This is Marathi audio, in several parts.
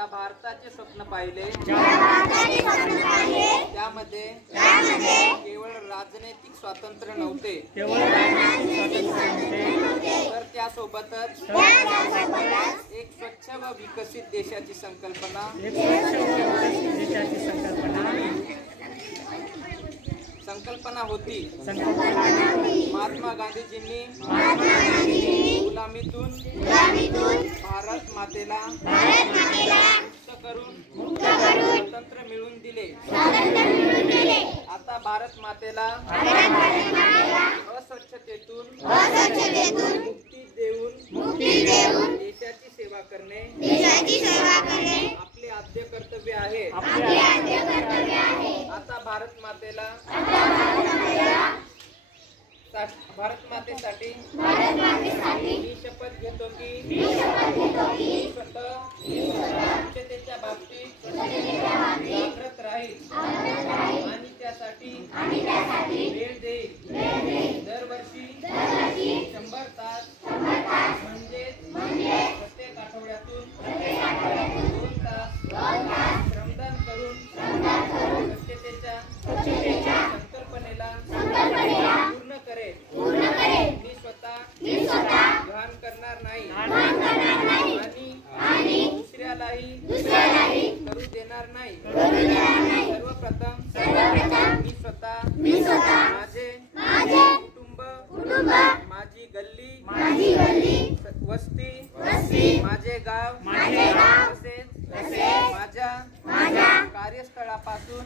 ज्या भारताचे स्वप्न पाहिले त्यामध्ये केवळ राजनैतिक स्वातंत्र्य नव्हते, तर त्यासोबतच एक स्वच्छ व विकसित देशाची संकल्पना होती। महात्मा गांधीजींनी गुलामीतून भारत मातेला मुक्त करून स्वातंत्र्य मिळवून दिले। आता भारत मातेला अस्वच्छतेतून मुक्ती देऊन देशाची सेवा करणे आपले आद्य कर्तव्य आहे। आता भारत मातेसाठी मी शपथ घेतो की स्वतः स्वच्छतेच्या बाबतीत जागृत राहील आणि त्यासाठी वेळ देईल। दरवर्षी 100 तास म्हणजेच प्रत्येक आठवड्यातून 2 तास श्रमदान करून स्वच्छतेच्या संकल्पनेला पूर्ण करेल। मी स्वतः घाण करणार नाही आणि दुसऱ्यालाही करू देणार नाही। सर्वप्रथम मी स्वतः माझे कुटुंब, माझी गल्ली वस्ती, माझे गाव तसेच माझ्या कार्यस्थळापासून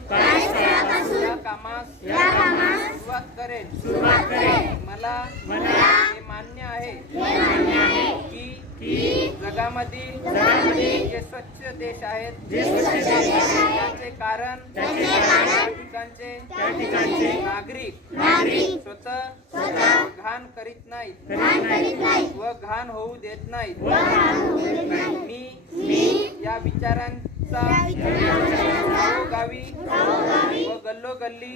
या कामास सुरुवात करेन। मला हे मान्य आहे की जगामधील जे स्वच्छ देश आहेत त्याचे कारण त्या ठिकाणचे नागरिक स्वतः घाण करीत नाहीत व घाण होऊ देत नाहीत। मी या विचारांचा गावी व गल्लोगल्ली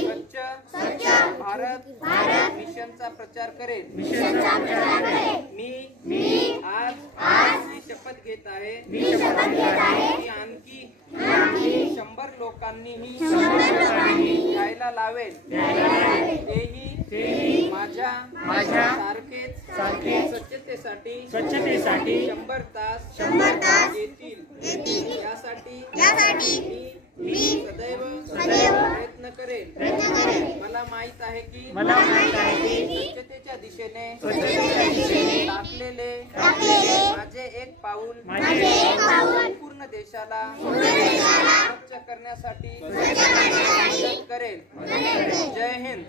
स्वच्छ भारत मिशनचा प्रचार करेन। मी आज ही शपथ घेत आहे की आणखी 100 लोकांनीही घ्यायला लावेल, तेही माझ्या सारखेच स्वच्छतेसाठी 100 तास येतील। यासाठी मी सदैव प्रयत्न करेन। मला माहित आहे की स्वच्छतेच्या दिशेने टाकलेले माझे एक पाऊल पूर्ण देशाला स्वच्छ करण्यासाठी मदत करेल। जय हिंद।